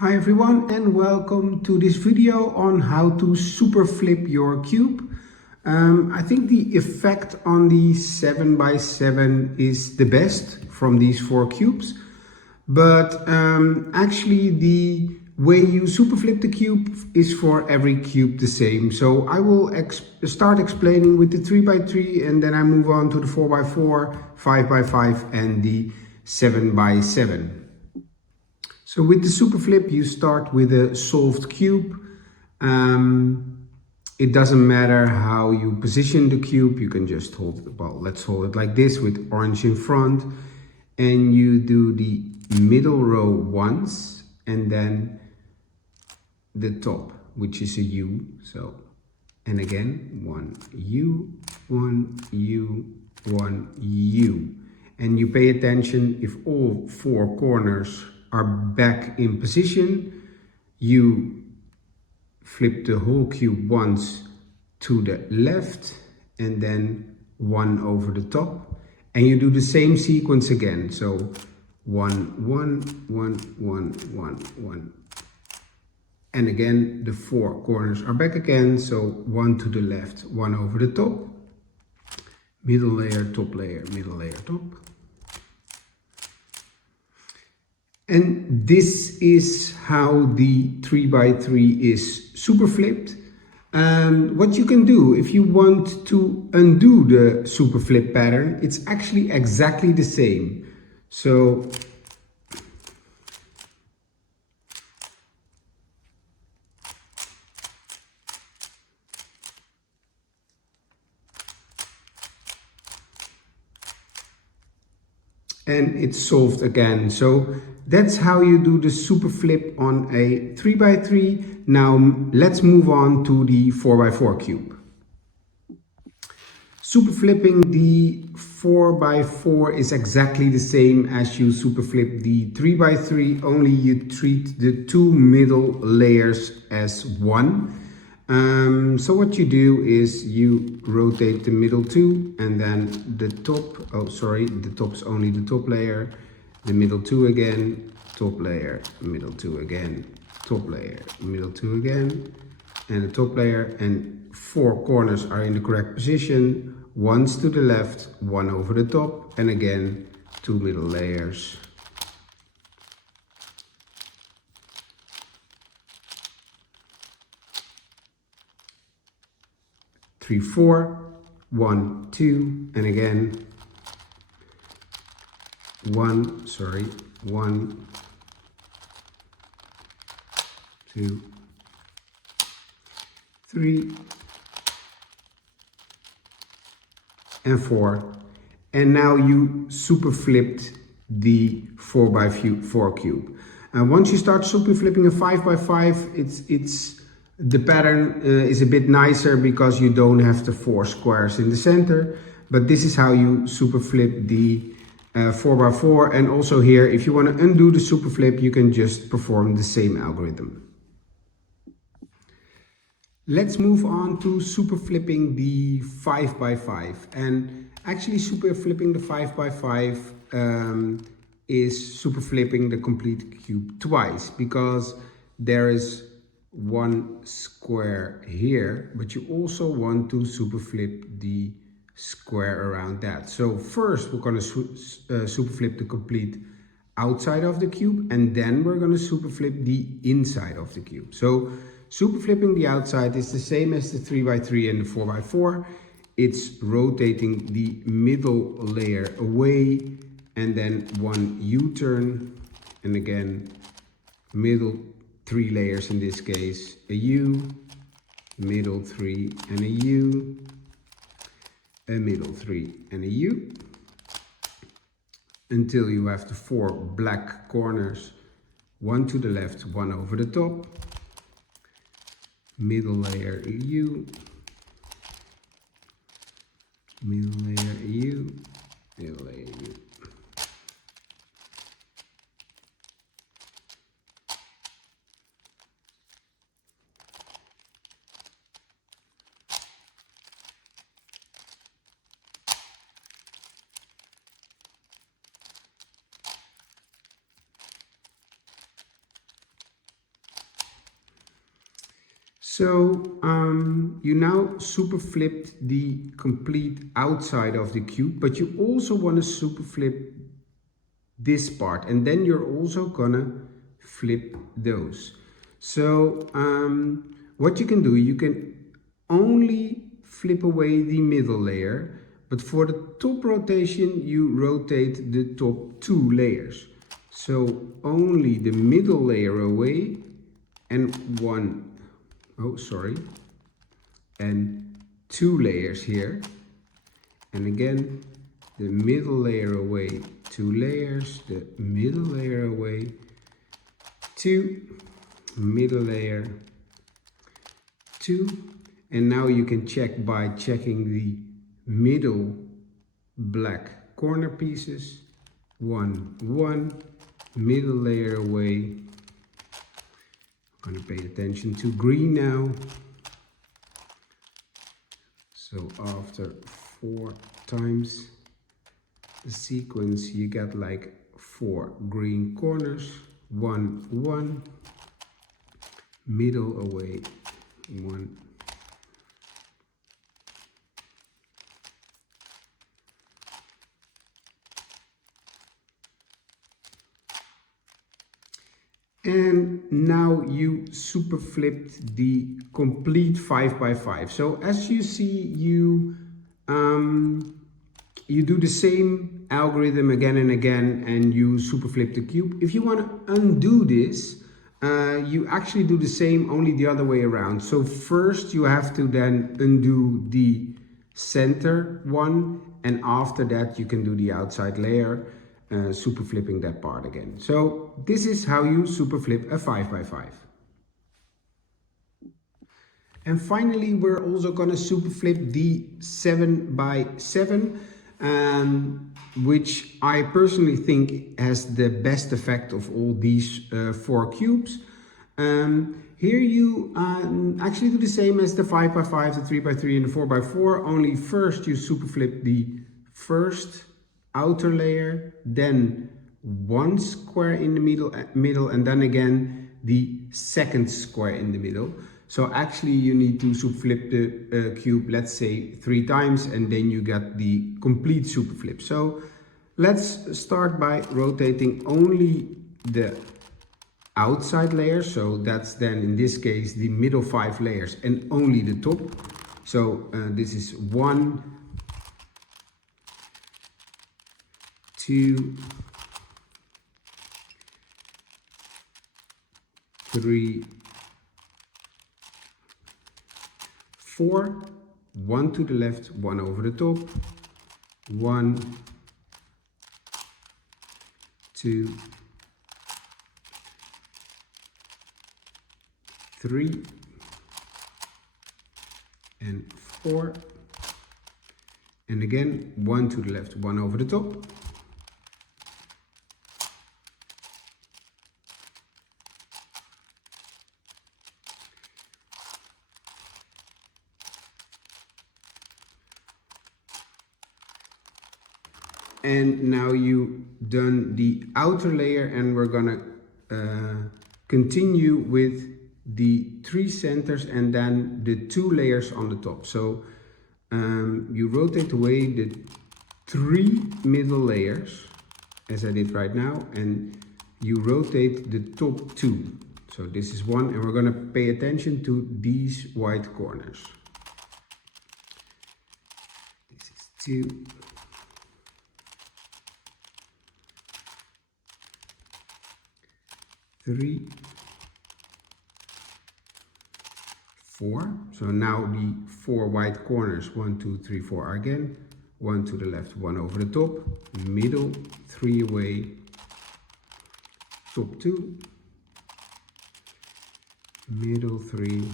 Hi everyone and welcome to this video on how to super flip your cube. I think the effect on the 7x7 is the best from these four cubes, but actually the way you super flip the cube is for every cube the same. So I will start explaining with the 3x3 and then I move on to the 4x4, 5x5 and the 7x7. So with the super flip, you start with a solved cube. It doesn't matter how you position the cube. You can just hold it, well, let's hold it like this with orange in front. And you do the middle row once and then the top, which is a U. So, and again, one U, one U, one U. And you pay attention if all four corners are back in position, you flip the whole cube once to the left and then one over the top, and you do the same sequence again. So 1 1 1 1 1 1, and again the four corners are back again, so one to the left, one over the top, middle layer, middle layer, top. And this is how the 3x3 is super flipped. What you can do if you want to undo the super flip pattern, it's actually exactly the same. So and it's solved again. So that's how you do the super flip on a 3x3. Now let's move on to the 4x4 cube. Super flipping the 4x4 is exactly the same as you super flip the 3x3, only you treat the two middle layers as one. So what you do is you rotate the middle two and then the top, the top's only the top layer, the middle two again, top layer, middle two again, top layer, middle two again, and the top layer, and four corners are in the correct position, once to the left, one over the top, and again, two middle layers. Three, four, 1, 2, and again, 1, 2, 3, and 4. And now you super flipped the 4x4 cube. And once you start super flipping a 5x5, the pattern is a bit nicer because you don't have the four squares in the center. But this is how you super flip the 4x4. And also here, if you want to undo the super flip, you can just perform the same algorithm. Let's move on to super flipping the 5x5. And actually super flipping the 5x5 is super flipping the complete cube twice, because there is one square here, but you also want to super flip the square around that. So first we're going to super flip the complete outside of the cube, and then we're going to super flip the inside of the cube. So super flipping the outside is the same as the 3x3 and the 4x4. It's rotating the middle layer away and then one U-turn, and again middle three layers, in this case a U, middle three and a U, a middle three and a U, until you have the four black corners, one to the left, one over the top, middle layer U, middle layer U, middle layer U. So you now super flipped the complete outside of the cube, but you also want to super flip this part, and then you're also gonna flip those. So what you can do, you can only flip away the middle layer, but for the top rotation you rotate the top two layers. So only the middle layer away and and two layers here, and again the middle layer away, two layers, the middle layer away, two, middle layer, two, and now you can check by checking the middle black corner pieces, one, middle layer away. I'm going to pay attention to green now. So after 4 times the sequence, you get like 4 green corners, one, middle away, one, and now you super flipped the complete 5x5. So as you see, you do the same algorithm again and again, and you super flip the cube. If you want to undo this, you actually do the same, only the other way around. So first you have to then undo the center one, and after that you can do the outside layer, super flipping that part again. So this is how you super flip a 5x5. And finally, we're also going to super flip the 7x7, which I personally think has the best effect of all these 4 cubes. Here you actually do the same as the 5x5, the 3x3 and the 4x4, only first you super flip the first outer layer, then one square in the middle, and then again the second square in the middle. So actually you need to super flip the cube, let's say 3 times, and then you get the complete super flip. So let's start by rotating only the outside layer. So that's then in this case the middle 5 layers and only the top. So this is 1, 2, 3, 4, 1 to the left, 1 over the top, 1, 2, 3, and 4, and again 1 to the left, 1 over the top, and now you done the outer layer, and we're gonna continue with the 3 centers and then the 2 layers on the top. So you rotate away the 3 middle layers as I did right now, and you rotate the top 2. So this is 1, and we're gonna pay attention to these white corners. This is 2. 3, 4. So now the 4 white corners, 1, 2, 3, 4 are again 1 to the left, 1 over the top, middle 3 away, top 2, middle 3,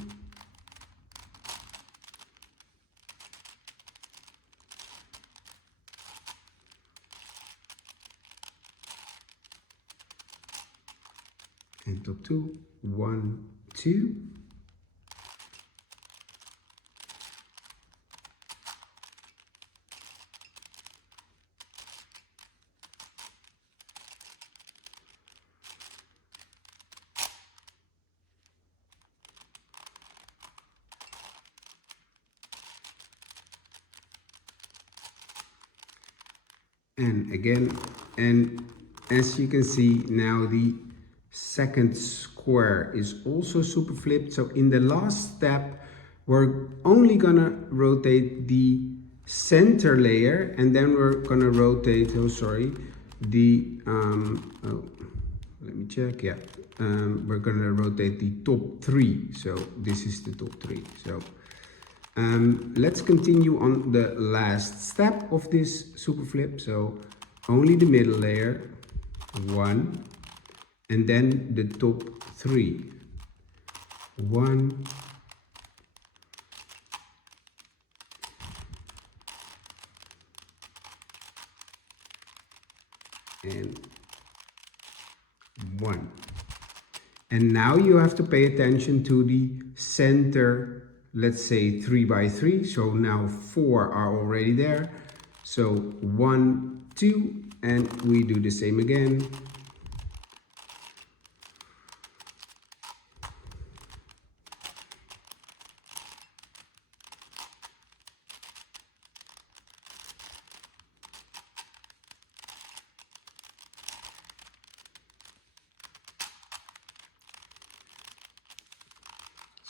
and top 2, 1, 2. and again. And as you can see now, the second square is also super flipped. So in the last step, we're only gonna rotate the center layer, and then we're gonna rotate, the let me check, yeah, we're gonna rotate the top 3. So this is the top 3. So let's continue on the last step of this super flip. So only the middle layer, 1, and then the top 3, 1, and 1. And now you have to pay attention to the center, let's say 3 by 3. So now 4 are already there. So 1, 2, and we do the same again.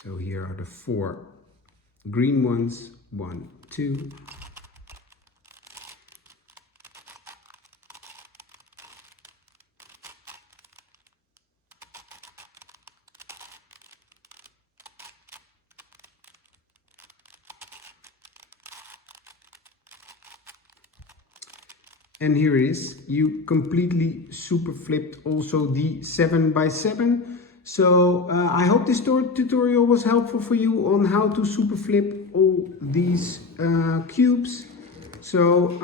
So here are the 4 green ones, 1, 2. And here it is. You completely super flipped also the 7 by 7. So I hope this tutorial was helpful for you on how to super flip all these cubes. So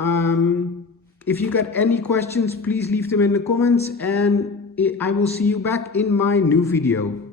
if you got any questions, please leave them in the comments, and I will see you back in my new video.